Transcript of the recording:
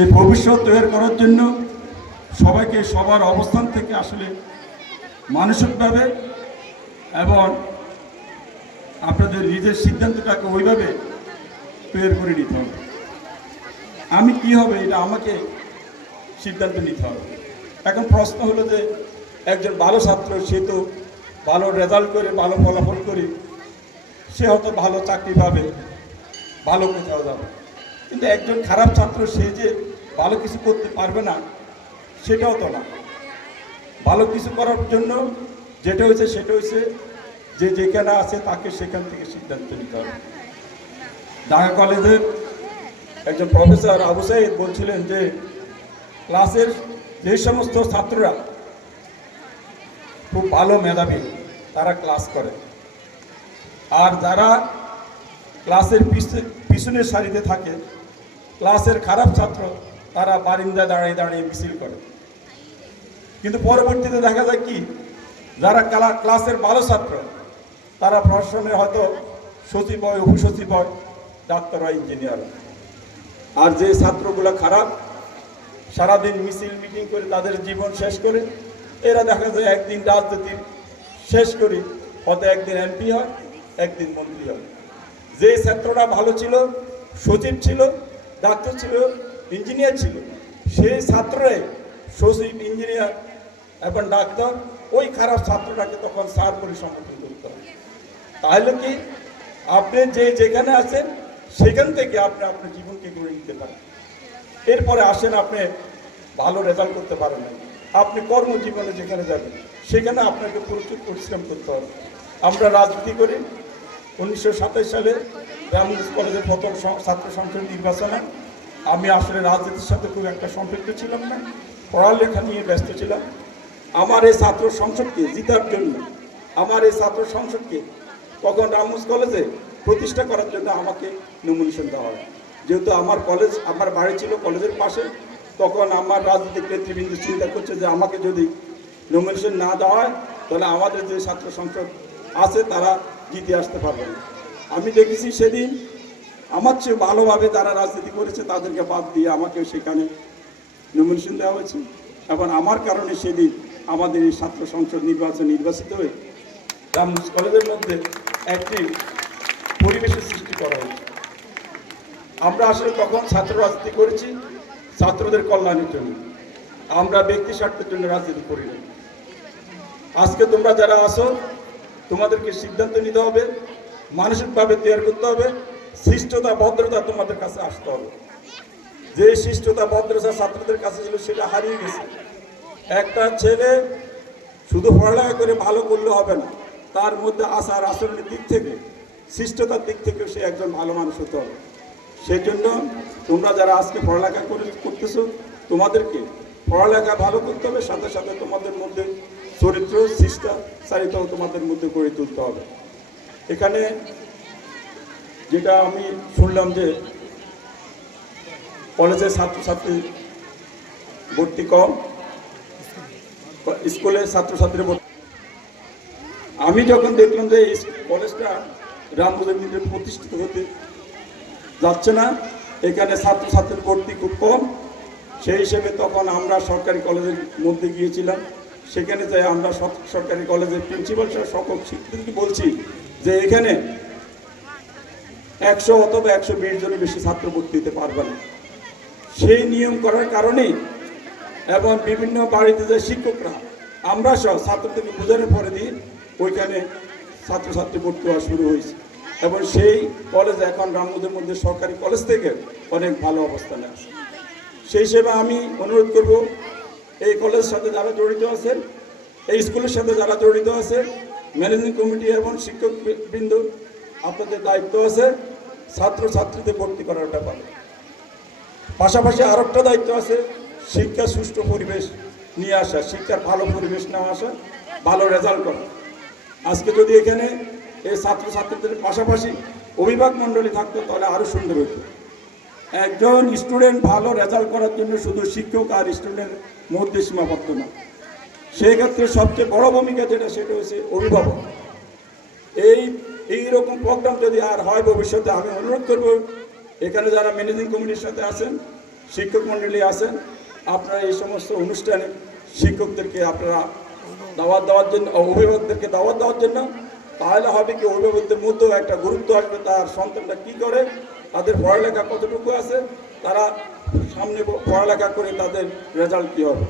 এই ভবিষ্যৎ তৈরি করার জন্য সবাইকে সবার অবস্থান থেকে আসলে মানসিকভাবে এবং আপনাদের নিজের সিদ্ধান্তটাকে ওইভাবে তৈরি করে নিতে হবে। আমি কি হবে এটা আমাকে সিদ্ধান্ত নিতে হবে। এখন প্রশ্ন হলো যে একজন ভালো ছাত্র, সে তো ভালো রেজাল্ট করে, ভালো ফলাফল করে, সে হয়তো ভালো চাকরি পাবে, ভালো কোথাও যাবে। কিন্তু একজন খারাপ ছাত্র, সে যে ভালো কিছু করতে পারবে না, সেটাও তো না। ভালো কিছু করার জন্য যেটা হয়েছে, সেটা হয়েছে যে যেখানে আছে, তাকে সেখান থেকে সিদ্ধান্ত নিতে হবে। ঢাকা কলেজের একজন প্রফেসর আবু সাইদ বলছিলেন যে, ক্লাসের যে সমস্ত ছাত্ররা খুব ভালো মেধাবী, তারা ক্লাস করে। আর যারা ক্লাসের পিছে- পিছনের সারিতে থাকে ক্লাসের খারাপ ছাত্র, তারা বারিন্দা দাঁড়িয়ে দাঁড়িয়ে মিছিল করে কিন্তু পরবর্তীতে দেখা যায় কি, যারা ক্লা- ক্লাসের ভালো ছাত্র, তারা প্রশাসনে হয়তো সচিব হয় উপসচিব হয় ডাক্তার হয় ইঞ্জিনিয়ার। আর যে ছাত্রগুলো খারাপ, সারাদিন মিছিল, মিটিং করে তাদের জীবন শেষ করে, এরা দেখা যায় একদিন রাজনীতি শেষ করি, হয়তো একদিন এমপি হয়, একদিন মন্ত্রী হয় যে ছাত্রটা ভালো ছিল, সচিব ছিল ডাক্তার ছিল ইঞ্জিনিয়ার ছিল। সেই ছাত্ররাই সচিব ইঞ্জিনিয়ার এবং ডাক্তার, ওই খারাপ ছাত্রটাকে তখন সার করে সমর্থন করতে হবে। তাহলে কি, আপনি যে যেখানে আছেন, সেখান থেকে আপনি আপনার জীবনকে গড়ে নিতে পারেন। এরপরে আসেন আপনি, ভালো রেজাল্ট করতে পারেন আপনি কর্মজীবনে যেখানে যাবেন, সেখানে আপনাকে প্রচুর পরিশ্রম করতে হবে। আমরা রাজনীতি করি, উনিশশো সাতাশ সালে রামগঞ্জ কলেজের প্রথম ছাত্র সংসদ নির্বাচনে আমি আসলে রাজনীতির সাথে খুব একটা সম্পৃক্ত ছিলাম না। পড়ালেখা নিয়ে ব্যস্ত ছিলাম। আমার এই ছাত্র সংসদকে জিতার জন্য, আমার এই ছাত্র সংসদকে তখন রামগঞ্জ কলেজে প্রতিষ্ঠা করার জন্য আমাকে নমিনেশন দেওয়া হয়। যেহেতু আমার কলেজ আমার বাড়ি ছিল কলেজের পাশে, তখন আমার রাজনৈতিক নেতৃবৃন্দ চিন্তা করছে যে আমাকে যদি নমিনেশন না দেওয়া হয়, তাহলে আমাদের যে ছাত্র সংসদ আছে, তারা জিতে আসতে পারবে না। আমি দেখেছি সেদিন আমার চেয়ে ভালোভাবে তারা রাজনীতি করেছে তাদেরকে বাদ দিয়ে আমাকে সেখানে নমিনেশন দেওয়া হয়েছে। এবং আমার কারণে সেদিন আমাদের এই ছাত্র সংসদ নির্বাচন নির্বাচিত হয়ে রামগঞ্জ কলেজের মধ্যে একটি পরিবেশের সৃষ্টি করা হয়েছে। আমরা আসলে তখন ছাত্র রাজনীতি করেছি? ছাত্রদের কল্যাণের জন্য। আমরা ব্যক্তি স্বার্থের জন্য রাজনীতি করি আজকে তোমরা যারা আসো তোমাদেরকে সিদ্ধান্ত নিতে হবে। মানসিকভাবে তৈরি করতে হবে। শিষ্টতা ভদ্রতা তোমাদের কাছে আসতে হবে। যে শিষ্টতা ভদ্রতা ছাত্রদের কাছে ছিল সেটা হারিয়ে গেছে। একটা ছেলে শুধু পড়ালেখা করে ভালো করলে হবে না, তার মধ্যে আচার আচরণের দিক থেকে শিষ্টতার দিক থেকে সে একজন ভালো মানুষ হতে হবে। সেই জন্য তোমরা যারা আজকে পড়ালেখা করে করতেছো, তোমাদেরকে পড়ালেখা ভালো করতে হবে, সাথে সাথে তোমাদের মধ্যে চরিত্র শিষ্টাচারিতাও তোমাদের মধ্যে গড়ে তুলতে হবে। এখানে যেটা আমি শুনলাম যে কলেজের ছাত্রছাত্রী ভর্তি কম স্কুলের ছাত্রছাত্রী ভর্তি আমি যখন দেখলাম যে কলেজটা রামগঞ্জের প্রতিষ্ঠিত হতে যাচ্ছে না, এখানে ছাত্রছাত্রীর ভর্তি খুব কম। সেই হিসেবে তখন আমরা সরকারি কলেজের মধ্যে গিয়েছিলাম। সেখানে যাই আমরা সরকারি কলেজের প্রিন্সিপাল সহ সকল শিক্ষককে বলছি যে এখানে একশো অথবা একশো বিশ জনের বেশি ছাত্র ভর্তি দিতে পারবে না। সেই নিয়ম করার কারণেই এবং বিভিন্ন বাড়িতে যে শিক্ষকরা, আমরা সহ ছাত্রদেরকে বোঝানোর পরে দিয়ে ওইখানে ছাত্রছাত্রী ভর্তি হওয়া শুরু হয়েছে। এবং সেই কলেজ এখন রামগঞ্জের মধ্যে সরকারি কলেজ থেকে অনেক ভালো অবস্থানে আছে। সেই হিসেবে আমি অনুরোধ করব, এই কলেজের সাথে যারা জড়িত আছেন, এই স্কুলের সাথে যারা জড়িত আছে ম্যানেজিং কমিটি এবং শিক্ষক বৃন্দ, আপনাদের দায়িত্ব আছে ছাত্র ছাত্রীদের ভর্তি করার ব্যাপারে। পাশাপাশি আর একটা দায়িত্ব আছে, শিক্ষা সুষ্ঠু পরিবেশ নিয়ে আসা, শিক্ষার ভালো পরিবেশ নেওয়া আসা, ভালো রেজাল্ট করা। আজকে যদি এখানে এই ছাত্রছাত্রীদের পাশাপাশি অভিভাবক মণ্ডলী থাকতো, তাহলে আরও সুন্দর হতো একজন স্টুডেন্ট ভালো রেজাল্ট করার জন্য শুধু শিক্ষক আর স্টুডেন্টের মধ্যে সীমাবদ্ধ না। সেই ক্ষেত্রে সবচেয়ে বড় ভূমিকা যেটা সেটা হচ্ছে অভিভাবক। এই এই রকম প্রোগ্রাম যদি আর হয় ভবিষ্যতে, আমি অনুরোধ করব, এখানে যারা ম্যানেজিং কমিটির সাথে আছেন, শিক্ষক মণ্ডলী আছেন, আপনারা এই সমস্ত অনুষ্ঠানে শিক্ষকদেরকে আপনারা দাওয়াত দেওয়ার জন্য, অভিভাবকদেরকে দাওয়াত দেওয়ার জন্য, তাহলে হবে কি অভিভাবকদের মধ্যেও একটা গুরুত্ব আসবে, তার সন্তানটা কি করে, তাদের পড়ালেখা কতটুকু আছে, তারা সামনে পড়ালেখা করে তাদের রেজাল্ট কী হবে।